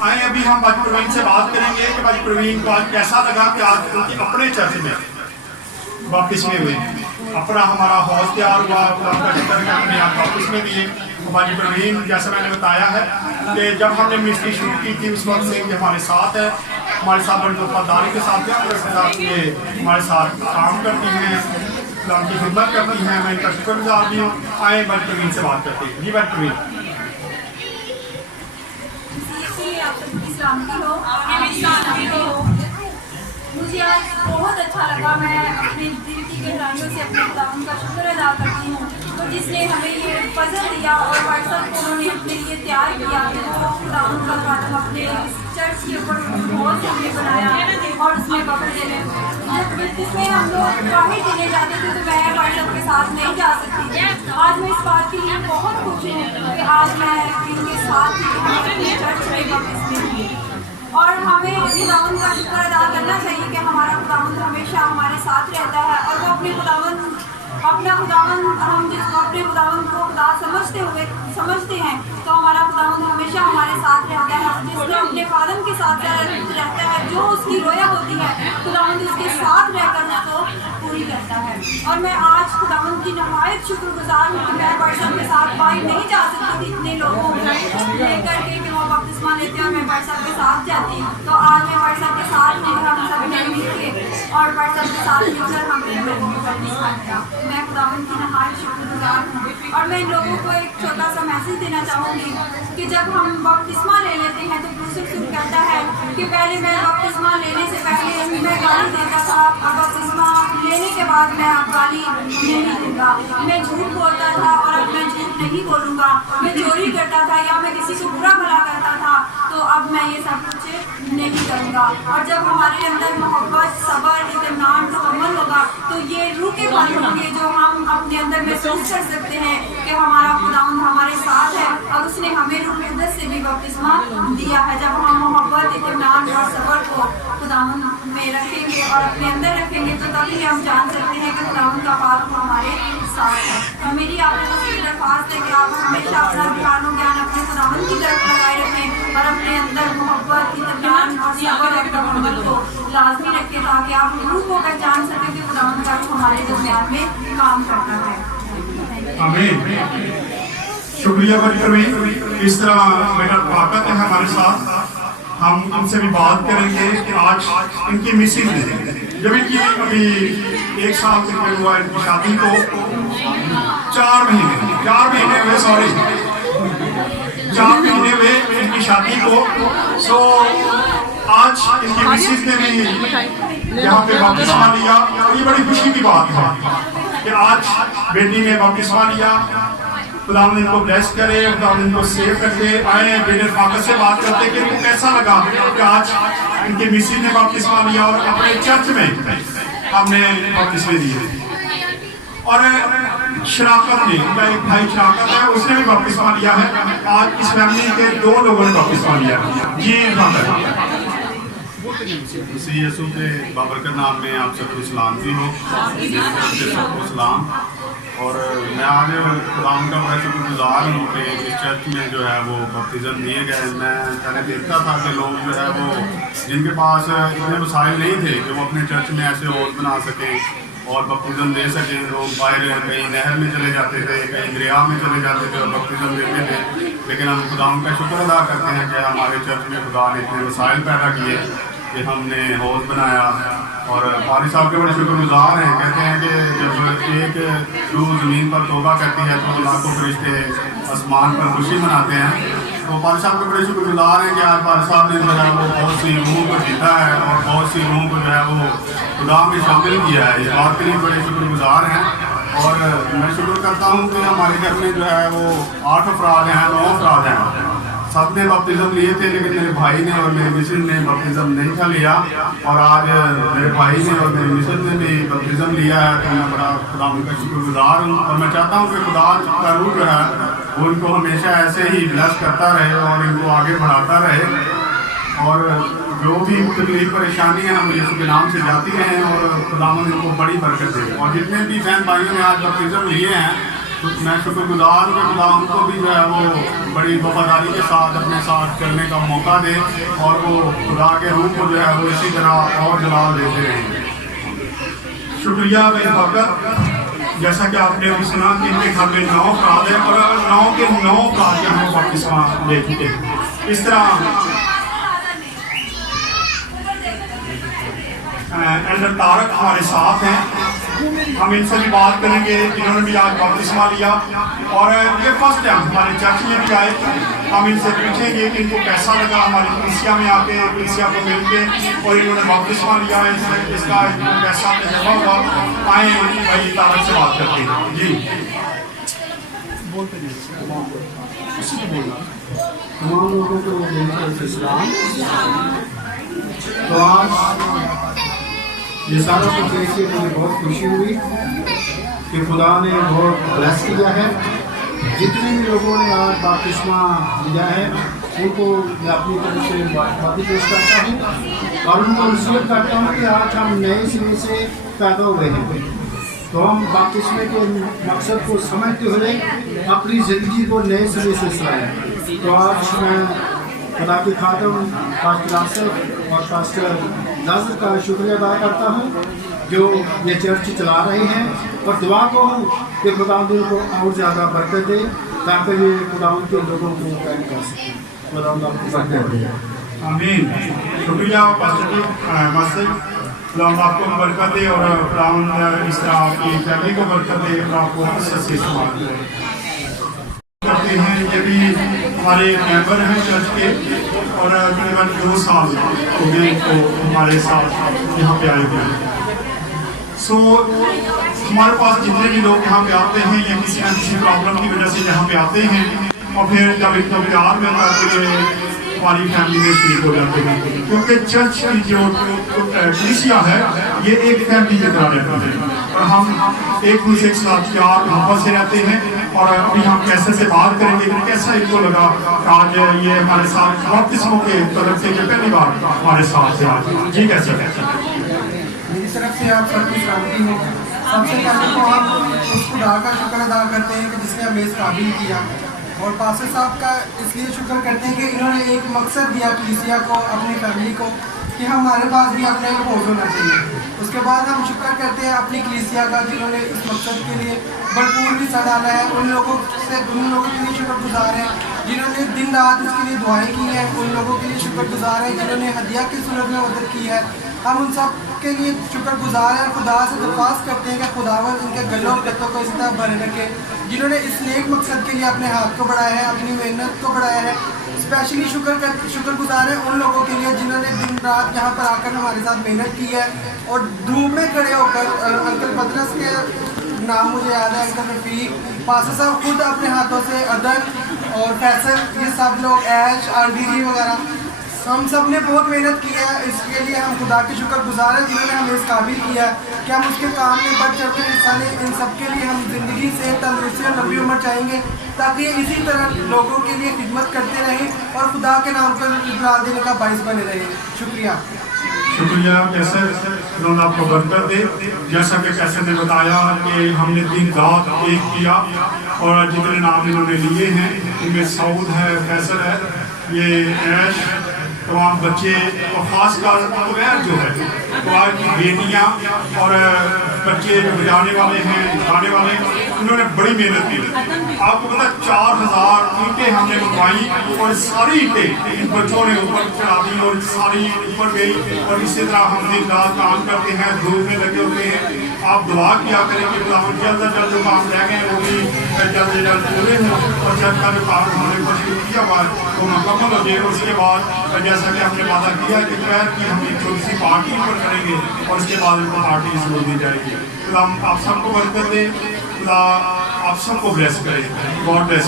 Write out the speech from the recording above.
आए अभी हम भाजी प्रवीण से बात करेंगे कि भाजी प्रवीण को आज कैसा लगा कि आज उनकी अपने चर्च में वापस में हुए, अपना हमारा हौज तैयार हुआ, अपने आप वापस में दिए। भाजी प्रवीण जैसा मैंने बताया है कि जब हमने मिनिस्ट्री शुरू की थी उस वक्त से हमारे साथ है, हमारे साथ बड़ी वफादारी के साथ ये हमारे साथ काम करती हैं, उनकी खिदमत करती हैं। मैं इनका शुक्रगुजार भी हूँ। आए भाजी प्रवीण से बात करते हैं। जी भाजी प्रवीण। मुझे आज बहुत अच्छा लगा। मैं अपने दिल की गहराइयों से अपने खुदावंद का शुक्र अदा करती हूँ, तो जिसने हमें ये फजल दिया और व्हाट्सएप को उन्होंने अपने लिए तैयार किया कि वो खुदावंद का खातम अपने चर्च के ऊपर बहुत हमने बनाया और उसमें बबल देने जिसमें हम लोग बाहर देने जाते थे तो मैं व्हाट्सएप के साथ नहीं जा सकती। आज मैं इस बात के लिए बहुत खुश हूँ कि आज मैं इनके साथ अपने चर्च में वापस में और हमें खुदावंद का शुक्र अदा करना चाहिए कि हमारा खुदावंद हमेशा हमारे साथ रहता है और वो अपना खुदावंद हम जिस अपने खुदावंद को खुदा समझते हैं तो हमारा खुदावंद हमेशा हमारे साथ रहता है। जिसने अपने खादम के साथ रहता है, जो उसकी रोया होती है खुदावंद उसके साथ रहकर उसको पूरी करता है। और मैं आज खुदावंद की नहायत शुक्रगुजार हूँ कि मैं व्हाट्सएप के साथ बाहर नहीं जा सकती थी इतने लोगों को लेकर के कि वो बपतिस्मा लेते हैं, मैं व्हाट्सएप के साथ जाती हूँ। तो आज मैं व्हाट्सएप के साथ हम सब मिलके और व्हाट्सएप के साथ मिलकर हमने लोगों को बपतिस्मा दिया। मैं खुदावंद की नहायत शुक्रगुजार हूँ और मैं इन लोगों को एक छोटा सा मैसेज देना चाहूँगी कि जब हम बपतिस्मा ले लेते हैं तो दूसरे कहता है कि पहले मैं बपतिस्मा लेने से पहले मैं गाली देता था और बपतिस्मा लेने के बाद मैं अब गाली नहीं दूंगा। मैं झूठ बोलता था और अब मैं झूठ नहीं बोलूँगा। मैं चोरी करता था या मैं किसी को बुरा भला करता था तो अब मैं ये सब कुछ नहीं करूँगा। और जब हमारे अंदर मोहब्बत, सब्र, इत्मीनान मुकम्मल होगा तो ये रूह के फल होंगे जो हम अपने अंदर महसूस कर सकते हैं कि हमारा खुदावंद हमारे साथ है और उसने हमें रूह कुद्दस से भी बपतिस्मा दिया है। जब हम मोहब्बत, इत्मीनान और सब्र को खुदावंद में रखेंगे और अपने अंदर रखेंगे तो तभी हम जान सकते हैं कि खुदावंद का पाक हमारे साथ है। तो मेरी आप लोगों से दरख्वास्त है कि आप हमेशा अपना ध्यान और ज्ञान अपने खुदावंद की तरफ लगाए रखें और अपने अंदर मोहब्बत, इत्मीनान और सब्र और तवक्कुल को लाजमी रखें ताकि आप रूह को पहचान सकें कि खुदावंद का हमारे दरमियान में काम करता है। आमीन। शुक्रिया भाजी प्रवीण। इस तरह मेरा ताकत है हमारे साथ। हम उनसे भी बात करेंगे कि आज इनकी मिसिंग जब इनकी अभी 1 साल से हुआ इनकी शादी को 4 महीने हुए, सॉरी 4 महीने हुए इनकी शादी को। सो आज इनकी मिसिंग ने भी यहाँ पे बपतिस्मा लिया और ये बड़ी खुशी की बात है कि आज बेटी ने बपतिस्मा लिया। खुदावंद इनको ब्लेस करे, खुदावंद इनको सेव करके। आए बेटे फाकत से बात करते कि इनको कैसा लगा कि आज इनके मिसिस ने बपतिस्मा लिया और अपने चर्च में हमने बपतिस्मे दिए। और शराकत ने, उनका एक भाई शराकत है, उसने भी बपतिस्मा लिया है। आज इस फैमिली के 2 लोगों ने बपतिस्मा लिया। जी मसीह यीशु के बाबरकत नाम में आप सबको सलामती हो, सबको सलाम। और मैं आज खुदाम का बड़ा शुक्रगुजार हूँ कि इस चर्च में जो है वो बपतिज़म दिए गए। मैं पहले देखता था कि लोग जो है वो जिनके पास इतने वसाइल नहीं थे कि वो अपने चर्च में ऐसे हौज बना सकें और बपतिज़म दे सकें, लोग बाहर कहीं नहर में चले जाते थे, कहीं दरिया में चले जाते थे और बपतिज़म देते थे। लेकिन हम खुदाम का शुक्र अदा करते हैं कि हमारे चर्च में खुदा ने इतने वसाइल पैदा किए कि हमने हौज बनाया। और पारी साहब के बड़े शुक्रगुजार हैं। कहते हैं कि जब एक रूह ज़मीन पर तौबा करती है तो लाखों फरिश्ते आसमान पर खुशी मनाते हैं। तो पारी साहब के बड़े शुक्रगुजार हैं कि आज पारी साहब ने जो है वो बहुत सी रूहों को जीता है और बहुत सी रूहों को जो है वो खुदा में शामिल किया है। इस बात के लिए बड़े शुक्रगुजार हैं। और मैं शुक्र करता हूँ कि हमारे घर में जो है वो 8 अफराद हैं, 9 अफराद हैं। सब ने बपतिज़म लिए थे लेकिन मेरे भाई ने और मेरी मिसेज ने बपतिज़म नहीं था लिया। और आज मेरे भाई ने और मेरी मिसेज ने भी बपतिज़म लिया है। तो मैं बड़ा खुदा का शुक्रगुजार हूँ और मैं चाहता हूँ कि खुदा का रूह जो है वो इनको हमेशा ऐसे ही ब्लेस करता रहे और इनको आगे बढ़ाता रहे। और जो भी तकलीफ परेशानी है हम यीशु के नाम से जाती हैं और खुदावंद इनको बड़ी बरकत दे। और जितने भी बहन भाइयों ने आज बपतिज़म लिए हैं मैं शुक्रगुजार हूँ कि खुदा उनको भी जो है वो बड़ी वफादारी के साथ अपने साथ चलने का मौका दे और वो खुदा के रूह को जो है वो इसी तरह और जलाल देते रहेंगे। शुक्रिया मेरे भगत। जैसा कि आपने अभी सुना कि इनके घर में 9 अफराद है और 9 के 9 अफराद के हम बपतिस्मा ले चुके हैं। इस तरह एल्डर तारक हमारे साथ हैं, हम इनसे भी बात करेंगे। इन्होंने भी आज बपतिस्मा लिया और ये फर्स्ट टाइम हमारे चर्च में भी आए। हम इनसे पूछेंगे कि इनको कैसा लगा हमारी कलीसिया में आके, कलीसिया को मिल के, और इन्होंने बपतिस्मा लिया है, इसका इनको कैसा तजुर्बा हुआ। आए भाई तारक से बात करते हैं। जी तमाम लोगों को मेरे सलाम। तो आज ये सारा कुछ देख के मुझे बहुत खुशी हुई कि खुदा ने बहुत ब्लेस किया है। जितने भी लोगों ने आज बपतिस्मा लिया है उनको मैं अपनी तरफ से मुबारकबादी पेश करता हूँ और उनको नसीहत करता हूँ कि आज हम नए सिरे से पैदा हुए हैं, तो हम बपतिस्मे के मकसद को समझते हुए अपनी ज़िंदगी को नए सिरे से चलाएं। तो आज मैं खुदा की खातिर पास्टर आसिफ और पास्टर नाज़र का शुक्रिया अदा करता हूँ जो ये चर्च चला रहे हैं, और दुआ को कि खुदा उनको और ज़्यादा बरकत दे ताकि ये खुदा के लोगों को कैद कर सकें। खुदा आपको बरकत दे। आमीन। शुक्रिया पास्टर जी, मस्जिद खुदा आपको बरकत दे और खुदा इस तरह आपकी फैमिली को बरकत दे और आपको अच्छे से इस्तेमाल करते हैं। ये भी हमारे मेंबर हैं चर्च के और तकरीबन 2 साल हो गए इनको हमारे साथ यहाँ पे आए हुए हैं। सो हमारे पास जितने भी लोग यहाँ पे आते हैं या किसी न किसी प्रॉब्लम की वजह से यहाँ पे आते हैं और फिर जब इनको प्यार मिलता है तो ये हमारी फैमिली में शरीक हो जाते हैं, क्योंकि चर्च की जो कलीसिया है ये एक फैमिली की तरह रहता है और हम एक दूसरे के साथ प्यार मोहब्बत से रहते हैं। और अभी हम कैसे से बात करेंगे कि कैसा इनको लगा आज ये हमारे साथ बपतिस्मा के तरफ से जो पहली बार हमारे साथ से आज जी कैसे मेरी तरफ से आप सबकी सलामती हो। सबसे पहले तो हम उस खुदा का शुक्र अदा करते हैं कि जिसने हमें इस काबिल किया, और पास्टर साहब का इसलिए शुक्र करते हैं कि इन्होंने एक मकसद दिया कलीसिया को, अपनी फैमिली को, कि हमारे पास भी अपना एक पौध होना चाहिए। उसके बाद हम शुक्र करते हैं अपनी कलीसिया का जिन्होंने इस मकसद के लिए भरपूर हिस्सा डाला है। उन लोगों के लिए शुक्रगुजार हैं जिन्होंने दिन रात इसके लिए दुआएं की हैं। उन लोगों के लिए शुक्रगुजार हैं जिन्होंने हदिया की सूरत में मदद की है। हम उन सब के लिए शुक्रगुजार हैं और खुदा से दरख्वास्त करते हैं कि खुदावन उनके गलों और गत्तों को इसी तरह भरे रखे जिन्होंने इस नेक मकसद के लिए अपने हाथ को बढ़ाया है, अपनी मेहनत को बढ़ाया है। स्पेशली शुक्रगुजार है उन लोगों के लिए जिन्होंने दिन रात यहाँ पर आकर हमारे साथ मेहनत की है और धूप में खड़े होकर अंकल बदरस के नाम मुझे याद है, अंकल रफीक, पास्टर साहब खुद अपने हाथों से अदन और फैसल, ये सब लोग ऐश आरडीजी वगैरह, हम सब ने बहुत मेहनत की है। इसके लिए हम खुदा के शुक्रगुजार हैं जिन्होंने हमें इस काबिल किया है कि हम उसके काम में बढ़ चढ़ कर हिस्सा लें। इन सब के लिए हम ज़िंदगी से तंदुरुस्ती और लंबी उम्र चाहेंगे ताकि ये इसी तरह लोगों के लिए खिदमत करते रहें और खुदा के नाम पर इकरार देने का बाइस बने रहें। शुक्रिया। शुक्रिया कैसर, उन्होंने आपको बरकत दे। जैसा कि कैसर ने बताया कि हमने दिन रात एक किया और जितने नाम इन्होंने लिए हैं इनमें सऊद है, फैसल है, ये ऐश, तमाम बच्चे और ख़ासकर अवैर जो है अवैर की बेटियाँ और बच्चे जो बजाने वाले हैं, गाने वाले, उन्होंने बड़ी मेहनत की। आपको पता 4000 ईंटें हमने मंगवाई और सारी ईंटें इन बच्चों ने ऊपर चढ़ा दी और सारी ऊपर गई। और इसी तरह हम दिन रात काम करते हैं, धूप में लगे होते हैं। आप दुआ किया करें कि जल्द से जल्द जो काम रह गए वो भी जल्द से जल्द पूरे हों और जब का जो काम हमने को शुरू किया हुआ वो मुकम्मल हो जाए। उसके बाद जैसा कि हमने वादा किया कि पैर की हम एक छोटी सी पार्टी पर करेंगे और उसके बाद उनको पार्टी शुरू दी जाएगी। तो हम आप सबको बरकत दें, खुदा आप सबको ब्लेस करें। God bless.